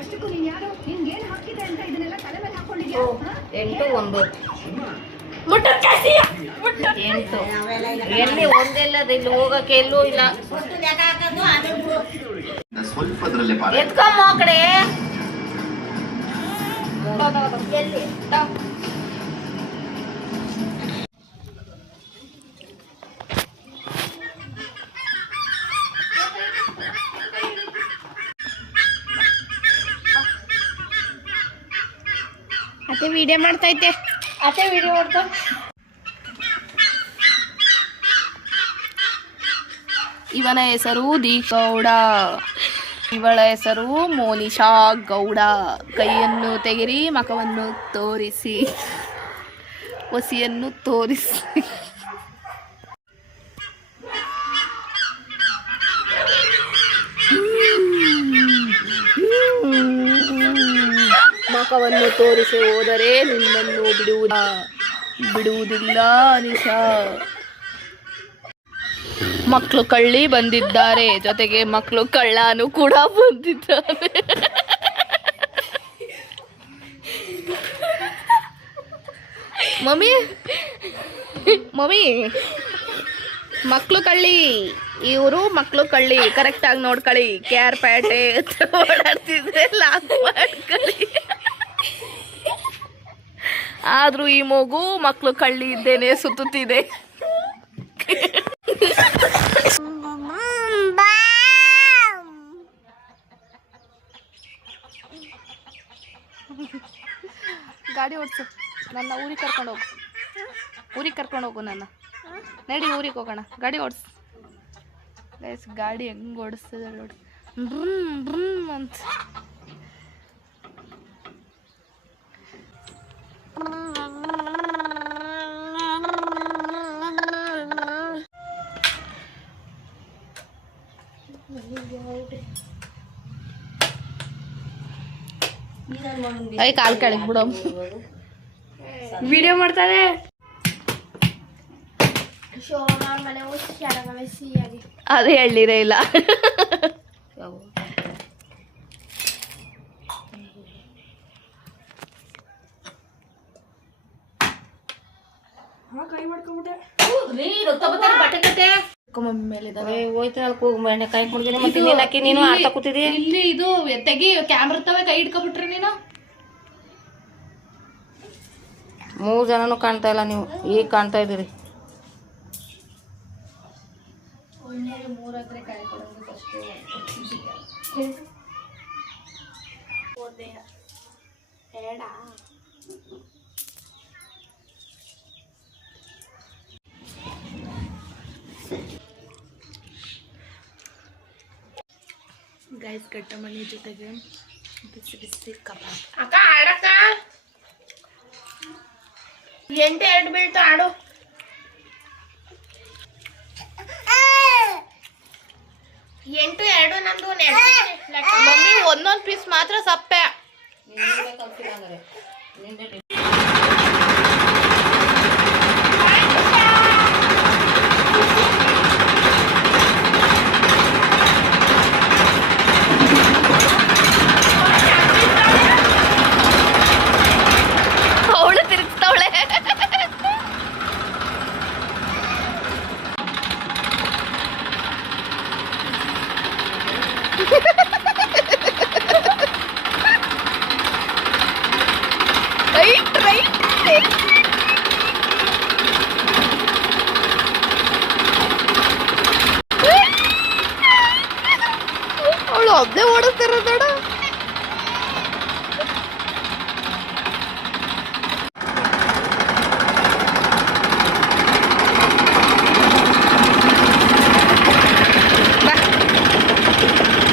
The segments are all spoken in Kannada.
ಅಷ್ಟಕ್ಕೂ ನೀನ್ ಯಾರು ನಿನ್ಗೇನ್ ಹಾಕಿದೆ ಅಂತ ಇದನ್ನೆಲ್ಲ ತಲೆ ಮೇಲೆ ಹಾಕೊಂಡಿದ್ಯಾ? 8 1 8 ಎಲ್ಲಿ ಒಂದೆಲ್ಲದ ಇಲ್ಲಿ ಹೋಗಕ್ಕೆ ಎಲ್ಲೂ ಇಲ್ಲ. ಸ್ವಲ್ಪದ್ರಲ್ಲೇ ಎತ್ಕಮ್ಮ ಆ ಕಡೆ. ಅತ್ತೆ ವಿಡಿಯೋ ಮಾಡ್ತೈತೆ. ಅತ್ತೆ ವಿಡಿಯೋ ಮಾಡ್ತಾ. ಇವನ ಹೆಸರು ದೀಗೌಡ, ಇವಳ ಹೆಸರು ಮೋನಿಶಾ ಗೌಡ. ಕೈಯನ್ನು ತೆಗೆರಿ, ಮಖವನ್ನು ತೋರಿಸಿ, ಒಸಿಯನ್ನು ತೋರಿಸಿ. ಮಖವನ್ನು ತೋರಿಸಿ ಹೋದರೆ ನಿನ್ನನ್ನು ಬಿಡುವುದಿಲ್ಲ ನಿಶಾ. ಮಕ್ಕಳು ಕಳ್ಳಿ ಬಂದಿದ್ದಾರೆ, ಜೊತೆಗೆ ಮಕ್ಕಳು ಕಳ್ಳನು ಕೂಡ ಬಂದಿದ್ದಾರೆ. ಮಮ್ಮಿ ಮಮ್ಮಿ ಮಕ್ಕಳು ಕಳ್ಳಿ, ಇವರು ಮಕ್ಕಳು ಕಳ್ಳಿ. ಕರೆಕ್ಟಾಗಿ ನೋಡ್ಕೊಳ್ಳಿ. KR ಪೇಟೆ ಓಡಾಡ್ತಿದ್ರೆ ಲಾಕ್ ಮಾಡ್ಕೊಳ್ಳಿ. ಆದ್ರೂ ಈ ಮಗು ಮಕ್ಕಳು ಕಳ್ಳಿ ಇದ್ದೇನೆ ಸುತ್ತುತ್ತಿದೆ. ಗಾಡಿ ಓಡಿಸು, ನನ್ನ ಊರಿಗೆ ಕರ್ಕೊಂಡು ಹೋಗು ನನ್ನ. ನಡಿ ಊರಿಗೆ ಹೋಗೋಣ. ಗಾಡಿ ಓಡಿಸು ಗೈಸ್. ಗಾಡಿ ಹೆಂಗೆ ಓಡಿಸ್ತದೆ ನೋಡಿ, ಬ್ರಮ್ ಬ್ರಮ್ ಅಂತ. ಕಾಲ್ ಕೆಳಗೆ ಬಿಡೋ. ವಿಡಿಯೋ ಮಾಡ್ತಾರೆ. ಅದು ಹೇಳಿರೇ ಇಲ್ಲ. ಕೈ ಮಾಡ್ಕೊಂಡ್ಬಿಟ್ಟೆ. ಇಲ್ಲಿ ಇದು ತೆಗಿ, ಕ್ಯಾಮ್ರಾ ತವೆ ಕೈ ಹಿಡ್ಕೊಬಿಟ್ರಿ ನೀನು. 3 ಜನನು ಕಾಣ್ತಾ ಇಲ್ಲ, ನೀವು ಈಗ ಕಾಣ್ತಾ ಇದ್ದೀರಿ. ಗೈಸ್, ಗಟ್ಟ ಮಣ್ಣಿ ಜೊತೆಗೆ ಬಿಸಿ ಬಿಸಿ ಕಬಾಬ್. ಅಕ್ಕ ಆಡಕ್ಕ 8 2 ಬೀಳ್ತು. ಆಡು. 8 2 ನಮ್ದು. ಮಮ್ಮಿ ಒಂದೊಂದು ಪೀಸ್ ಮಾತ್ರ ಸಪ್ಪೆ. ಅವಳು ತಿರುಗಿಸ್ತಾವಳೆ. ಅವಳು ಒಬ್ಬನೇ ಓಡಿಸ್ತಿರೋದೋಡ.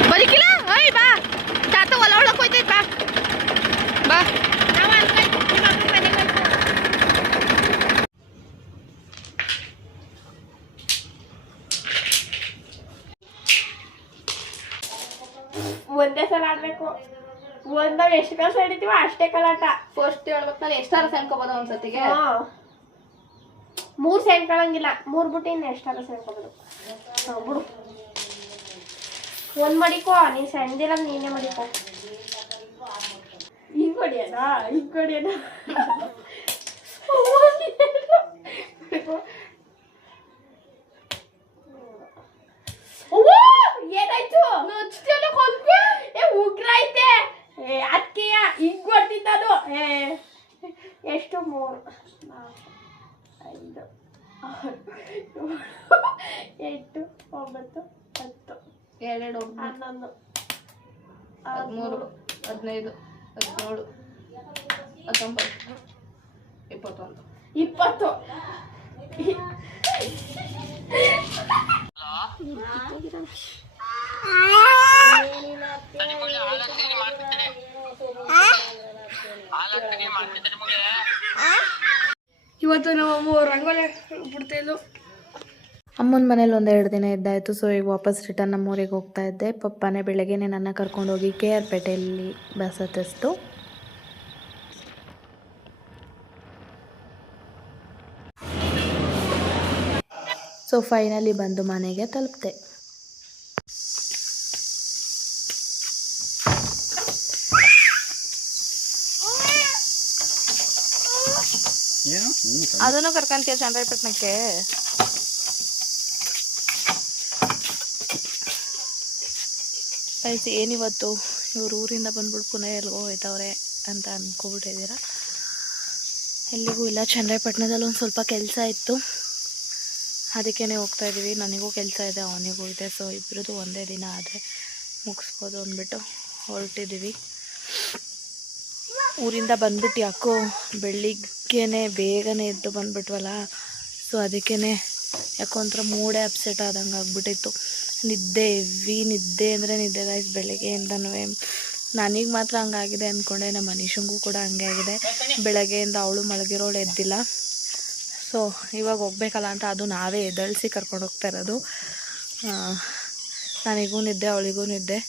ಬಲಿಕಿಲ್ಲ. ಓಯ್ ಬಾ, ತಾತ ಹೊಲ ಒಳಗೆ ಹೋಯ್ತೈತೆ. ಬಾ ಬಾ. ಒಂದೇ ಸಲ ಆಡ್ಬೇಕು. ಒಂದಾಗ ಎಷ್ಟು ಕೆಲಸ ಹಿಡಿತೀವ ಅಷ್ಟೇ ಕಲಾಟ. ಫಸ್ಟ್ ಹೇಳ್ಬೇಕು, ನಾನು ಎಷ್ಟಾರ ಸೆಣ್ಕೋಬೋದು ಒಂದ್ಸತಿಗೆ. 3 ಸೆಣ್ಕೊಳಂಗಿಲ್ಲ. 3 ಬಿಟ್ಟು ಇನ್ನು ಎಷ್ಟಾರ ಸೆಣ್ಕೋಬೋದು. ಬಿಡು. ಒಂದ್ ಮಡಿಕೋ, ನೀನ್ ಸಣ್ಣದಿರ ನೀನೇ ಮಡಿಕೋ. ಹಿಂಗ್ ಹೊಡಿಯೋಣ. ಏನಾಯ್ತು? ಉಗ್ರ ಐತೆ. ಅದಕ್ಕೆಯ ಹಿಂಗ್ ಹೊಡ್ತಿದ್ದದು. ಎಷ್ಟು? 3, 4, 5, 6, 7, 8, 9, 10, 2, 11, 13, 15, 17, 19, 21. 20. ಇವತ್ತು ನಾವು ರಂಗೋಲಿ ಬಿಡ್ತಿದ್ಲು. ಅಮ್ಮನ ಮನೇಲಿ 1-2 ದಿನ ಇದ್ದಾಯಿತು. ಸೊ ಈಗ ವಾಪಸ್ ರಿಟರ್ನ್ ನಮ್ಮೂರಿಗೆ ಹೋಗ್ತಾ ಇದ್ದೆ. ಪಪ್ಪನೇ ಬೆಳಗ್ಗೆನೆ ನನ್ನ ಕರ್ಕೊಂಡೋಗಿ KR ಪೇಟೆಯಲ್ಲಿ ಬಸ್ ಹತ್ತಿಸ್ತು. ಸೊ ಫೈನಲಿ ಬಂದು ಮನೆಗೆ ತಲುಪಿದೆ. ಅದನ್ನು ಕರ್ಕೊಂತೀಯ ಚಂದ್ರಾಯಪಟ್ಟಣಕ್ಕೆ? ಕಳಿಸಿ ಏನಿವತ್ತು ಇವ್ರು ಊರಿಂದ ಬಂದ್ಬಿಟ್ಟು ಪುನಃ ಎಲ್ಲಿಗೋ ಹೋಯ್ತವ್ರೆ ಅಂತ ಅಂದ್ಕೊಬಿಟ್ಟಿದ್ದೀರಾ. ಎಲ್ಲಿಗೂ ಇಲ್ಲ, ಚನ್ನರಾಯಪಟ್ಟಣದಲ್ಲಿ ಒಂದು ಸ್ವಲ್ಪ ಕೆಲಸ ಇತ್ತು, ಅದಕ್ಕೇ ಹೋಗ್ತಾ ಇದ್ದೀವಿ. ನನಗೂ ಕೆಲಸ ಇದೆ, ಅವನಿಗೂ ಇದೆ. ಸೊ ಇಬ್ಬರದು ಒಂದೇ ದಿನ ಆದರೆ ಮುಗಿಸ್ಬೋದು ಅಂದ್ಬಿಟ್ಟು ಹೊರಟಿದ್ದೀವಿ. ಊರಿಂದ ಬಂದ್ಬಿಟ್ಟು ಯಾಕೋ ಬೆಳಿಗ್ಗೆನೇ ಬೇಗನೆ ಎದ್ದು ಬಂದ್ಬಿಟ್ವಲ್ಲ, ಸೊ ಅದಕ್ಕೇ ಯಾಕೋ ಒಂಥರ ಮೂಡೇ ಅಪ್ಸೆಟ್ ಆದಂಗೆ ಆಗ್ಬಿಟ್ಟಿತ್ತು. ನಿದ್ದೆ ಹೆವಿ ನಿದ್ದೆ ಅಂದರೆ ನಿದ್ದೆ ಗಾಯ್ಸ್. ಬೆಳಗ್ಗೆಯಿಂದನೂ ನನಗೆ ಮಾತ್ರ ಹಂಗಾಗಿದೆ ಅಂದ್ಕೊಂಡೆ, ನಮ್ಮ ಮನುಷ್ಯಂಗೂ ಕೂಡ ಹಂಗೆ ಆಗಿದೆ. ಬೆಳಗ್ಗೆಯಿಂದ ಅವಳು ಮಲಗಿರೋಳು ಎದ್ದಿಲ್ಲ. ಸೊ ಇವಾಗ ಹೋಗ್ಬೇಕಲ್ಲ ಅಂತ ಅದು ನಾವೇ ಎದಳಿಸಿ ಕರ್ಕೊಂಡು ಹೋಗ್ತಾ ಇರೋದು. ನನಗೂ ನಿದ್ದೆ, ಅವಳಿಗೂ ನಿದ್ದೆ.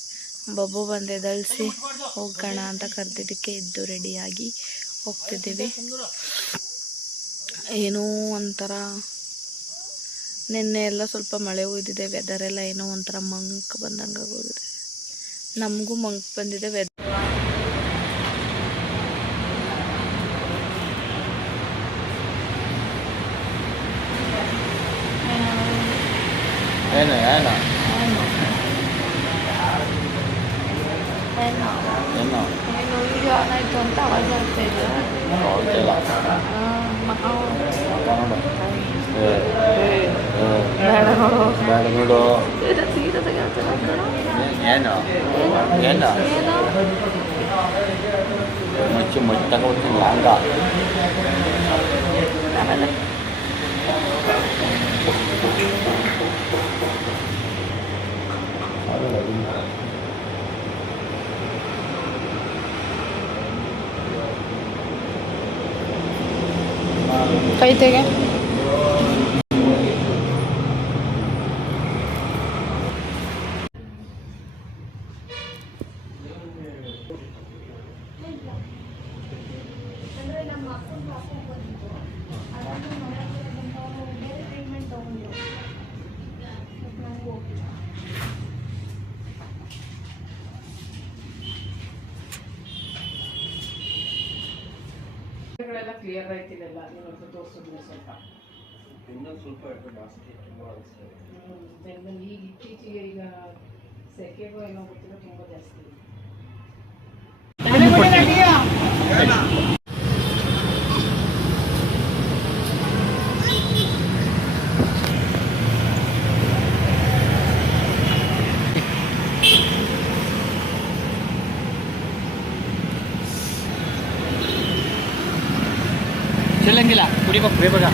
ಬಬ್ಬು ಬಂದು ಎದಳಿಸಿ ಹೋಗೋಣ ಅಂತ ಕರೆದಿದ್ದಕ್ಕೆ ಎದ್ದು ರೆಡಿಯಾಗಿ ಹೋಗ್ತಿದ್ದೀವಿ. ಏನೋ ಒಂಥರ ನಿನ್ನೆ ಎಲ್ಲ ಸ್ವಲ್ಪ ಮಳೆ ಹೋಯ್ದಿದೆ, ವೆದರೆಲ್ಲ ಏನೋ ಒಂಥರ ಮಂಕ್ ಬಂದಂಗೆ ಆಗೋಗಿದೆ. ನಮಗೂ ಮಂಕ್ ಬಂದಿದೆ ವೆದರ್. ವಿಡಿಯೋ ಆನ್ ಆಯಿತು ಅಂತ ಅವಾಜ್ ಆಗ್ತಾ ಇದೆ. ಬೇಡ ನೋಡು, ಸೀರಿಯಸ್ ಆಗಿ ಕೈ ತೆಗೆ. ಕ್ಲಿಯರ್ ಆಯ್ತಿಲ್ಲ, ನೀನು ತೋರಿಸಿದ್ರೆ ಸ್ವಲ್ಪ ಇನ್ನೊಂದು ಸ್ವಲ್ಪ ಜಾಸ್ತಿ ತುಂಬ ಬೆಂಗಳೂರು ಈಗ ಇತ್ತೀಚೆಗೆ ಈಗ ಸೆಕೆಗೋ ಏನೋ ಗೊತ್ತಿಲ್ಲ, ತುಂಬ ಜಾಸ್ತಿ ಇದೆ. ಚೆಲ್ಲಂಗಿಲ್ಲ, ಕುಡಿಬೇಕು ಬೇಗ.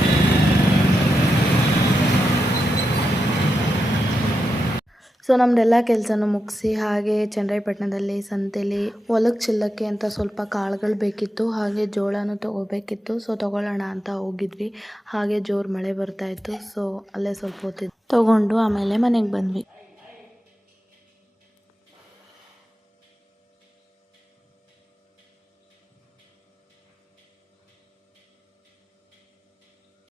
ಸೊ ನಮ್ಮದೆಲ್ಲ ಕೆಲಸನೂ ಮುಗಿಸಿ ಹಾಗೆ ಚನ್ನರಾಯಪಟ್ಟಣದಲ್ಲಿ ಸಂತೆಲಿ ಹೊಲಕ್ಕೆ ಚಿಲ್ಲಕ್ಕೆ ಅಂತ ಸ್ವಲ್ಪ ಕಾಳುಗಳು ಬೇಕಿತ್ತು, ಹಾಗೆ ಜೋಳನೂ ತೊಗೋಬೇಕಿತ್ತು. ಸೊ ತೊಗೊಳ್ಳೋಣ ಅಂತ ಹೋಗಿದ್ವಿ. ಹಾಗೆ ಜೋರು ಮಳೆ ಬರ್ತಾಯಿತ್ತು. ಸೊ ಅಲ್ಲೇ ಸ್ವಲ್ಪ ಹೊತ್ತಿದ್ದು ತೊಗೊಂಡು ಆಮೇಲೆ ಮನೆಗೆ ಬಂದ್ವಿ.